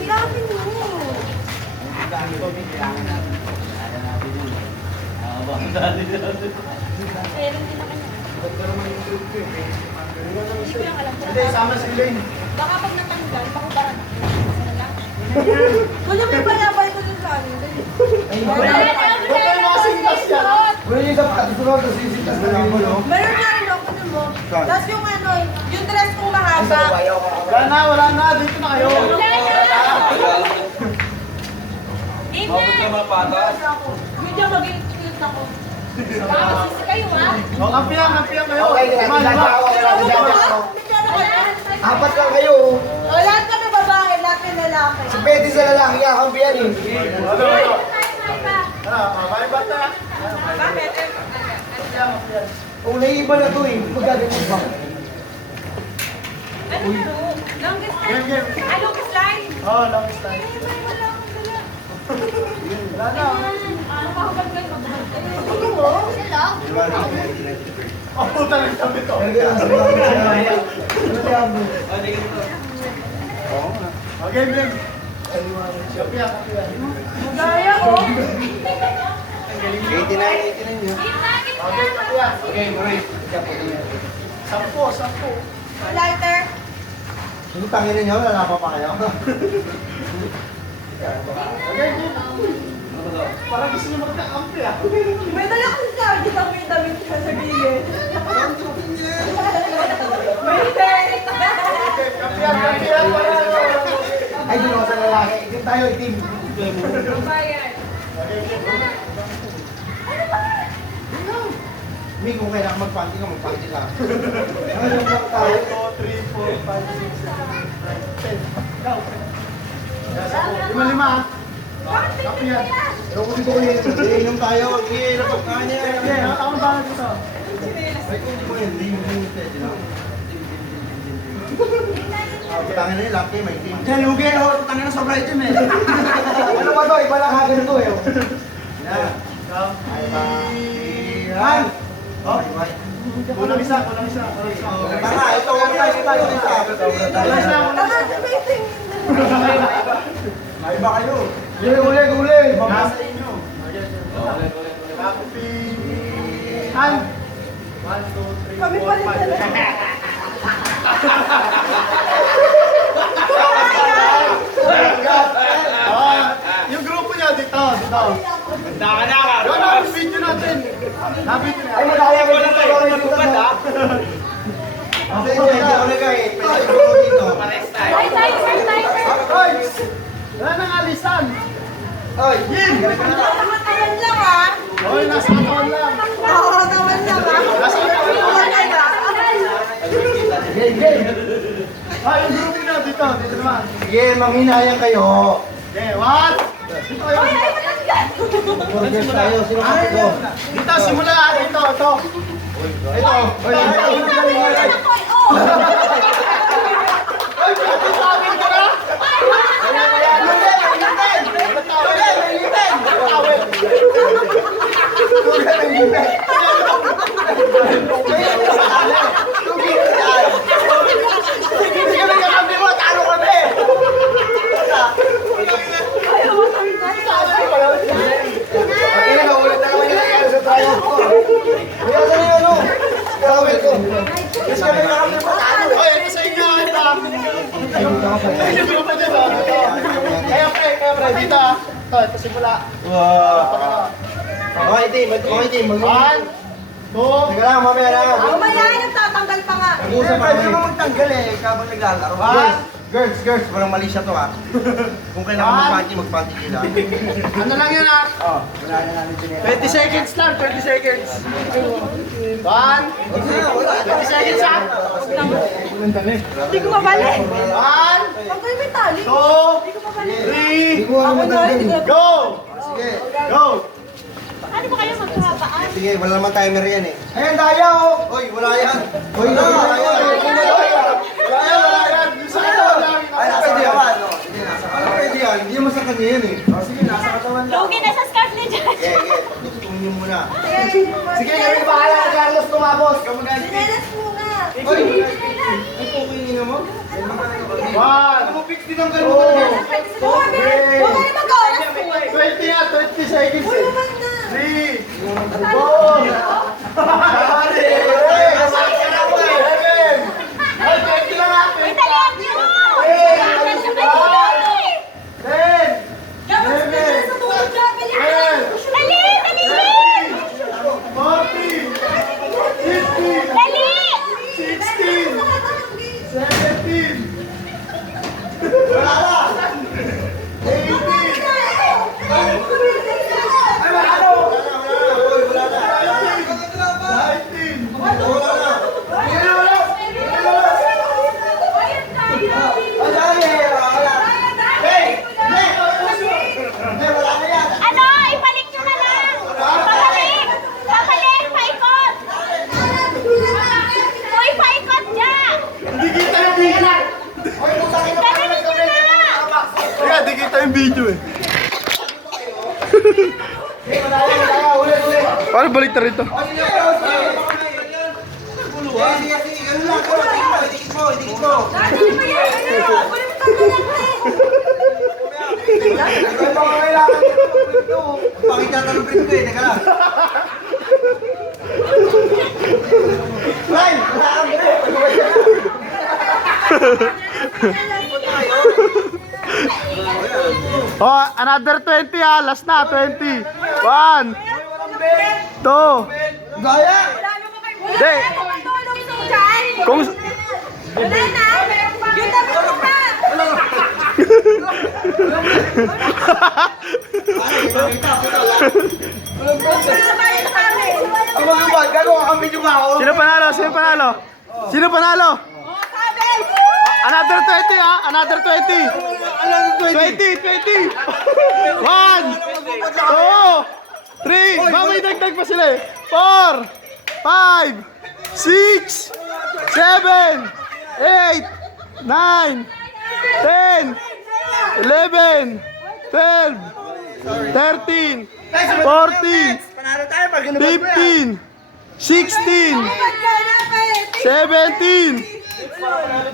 Ilapin mo. Meron din ako niya. Hindi ko lang alam. Hindi, sama si Elaine. Baka pag natanggal, pakubaran ako. Sana lang. Kuya, may bayabay ko dun sa amin. Huwag kayo makasingkas yan. Wala yung dapat isusunod kasi sitas na lang mo, no? Meron na rin ako dun mo. Tapos yung ano, yung dress kong mahaba. Wala na. Dito na kayo. Mabot ka mapatas. Medyo mag-iit ako. Tapos kayo ha? Kampiyan kayo. Okay, apat lang kayo. O, lahat kami babae, lahat kami lalaki. Si Betty sa lalaki, kakampiyan eh. May bata. Bakit? Kung naiiba na to eh, magagaling ba? Ano na ro? Longest line? Game. Ah, longest line? Oo, long time. Wala akong dala. Wala na. Ano pa ako kayo? Magdahal kayo. Ano mo? Siya lang? Oh, puta lang kami to. Talaga lang sa mga siya. Ano siya mo? Okay, game. Kampiyan. Magaya ko. 89 niya. Okay, kampiyan. Okay, Marie. 10. Lighter. Sino tangin ninyo? Wala pa kayo? Okay, game. Parang gusto niyo magkakampi ah. May dala ko sa target ang may damit siya sa gilid. May shirt. Kampiyan. Ay, doon ako sa lalaki. Yung tayo, team. Bayan. May kung kailangan magpanty ka, magpanty lang. Ano yung lang tayo? 1, 2, 3, 4, 5, 6, 7, 8, 10. Go. Lima. Bakit Kampiyan. Pero kung dito ko yun, inom tayo. Sige, lapag ka niya. Okay, ako ba dito? Ay, kung di mo yun, di mo yun. Pwede lang. Tangin na yun, laki, may team. Diyan, lugi ako. Tangin na sobra itim eh. Ano ba to? Iba lang ha, ganito eh. Yan. Kampiyan. Oh, kulang isa. Tanga, ito. Tayo. Kulang isa. Amazing. May iba kayo. Uli. Nasa inyo. Kampiyan. 1, 2, 3, Kami pa rin 4, 5. talaga. Yung grupo niya dito. Daka. Yun ang video natin. Nabidyo na. Ay, madaya ko dito. Okay, hindi ako nagkahit. Pwede ko dito. Lighter. Hoy! Wala nang alisan. Oy, Yin! Nasa katawan lang ha. Hoy, nasa katawan lang. Oo, katawan lang ha. game. Ah, yung grupo niya dito naman. Sige, manghinayang kayo. Okay, what? Dito kayo. Burgers tayo. Sino ka dito? Dito, simula. Ito. Ito. Oy, Ay, sabi ko na. Hoy, ito sa inyo. Kaya pre, dito ah. Ito simula. Okay, team. One, two. Teka lang, mamaya na. Ako mayayain nagtatanggal pa nga. Mag-uusap pa kami. Magtanggal eh, habang naglalaro. Girls, walang mali siya to ha. Kung kailangan magpanty nila. Ano lang yun ah? Oh, wala na namin 20 seconds lang, 20 seconds. 1, 20 seconds ah. Hindi ko mabalik. 1, Pag kayo may tali. 2, Hindi ko mabalik. 3, Hindi ko ano matanggal. go! Sige. Go! Ano ba kayo magkakapaan? Sige, wala naman timer yan eh. Ayan, daya oh! Oy, wala yan! Oy, wala yan! Wala yan. Yung sa katawan lang. Ay, nasa katawan, no? Sige, nasa katawan. Pwede yan, hindi naman sa kanya yan eh. Oh, sige, nasa katawan lang. Lugi na sa scarf ni Josh. Sige, tututungin niyo muna. Sige, kami bahala. Carlos tumabos. Kamu na. Sinelas muna. Oy! Ay, pukingin mo? Ay, mga ano ba? 1. Lumupik din ang ganun. Huwag ka na mag-oras. 20 nga, 20 seconds. Uy, naman na. 3, 4, 5, 6, 7, 8, 20 lang nga. Italian nyo! 10, Dapat sila sa tulog namin. 12, Dali! Dali! 14, 15, Dali! 16, 17, wala na. 18, 19, Ano? Ibalik nyo na lang! Pabalik! Pabalik! Paikot! Uy, paikot dyan! Hindi kita yung video. Gamitin nyo na! Kaya, hindi kita yung video eh. Paano balik na rito? Dati ba yan? Ano? Ulit ka na lang Pakita ka ng print ko eh, teka lang. Ryan, wala kang print. Oh, another 20 ah. Last na, 20. 1, 2. Gaya! Hindi. Kung... Wala na! Yung dami mo pa! Pinabayan sa amin! Ang magubad, gagawa kami yung ako. Sino panalo? Sino panalo? Sino panalo? O, sabi! Another 20 ah. Another 20. 20, 20. 1, 2, 3. Mamay dagdag pa sila eh. 4, 5, 6, 7, 8, 9, 10, 11, 12, 13, 14, Panalo tayo pag ganun ba 15, 16, Ba't ka na pa eh? 17,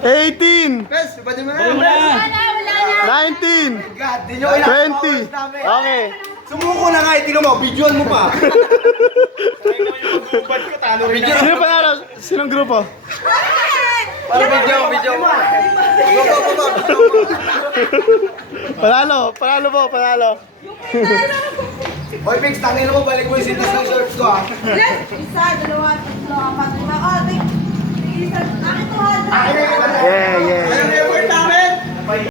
18, Guys, pwede mo na. Wala na! 19, God, di nyo kailangan 20. Okay. Sumuko na nga, tingnan mo, videoan mo pa. Sino panalo? Sinong grupo? Para video mo. Panalo, panalo po, panalo. Hoy, Pix, tangin mo, balik mo yung sitas ng shorts ko ah. Isa, dalawa, tatlo, apat, lima. Oh, isa. Akin to, Akin na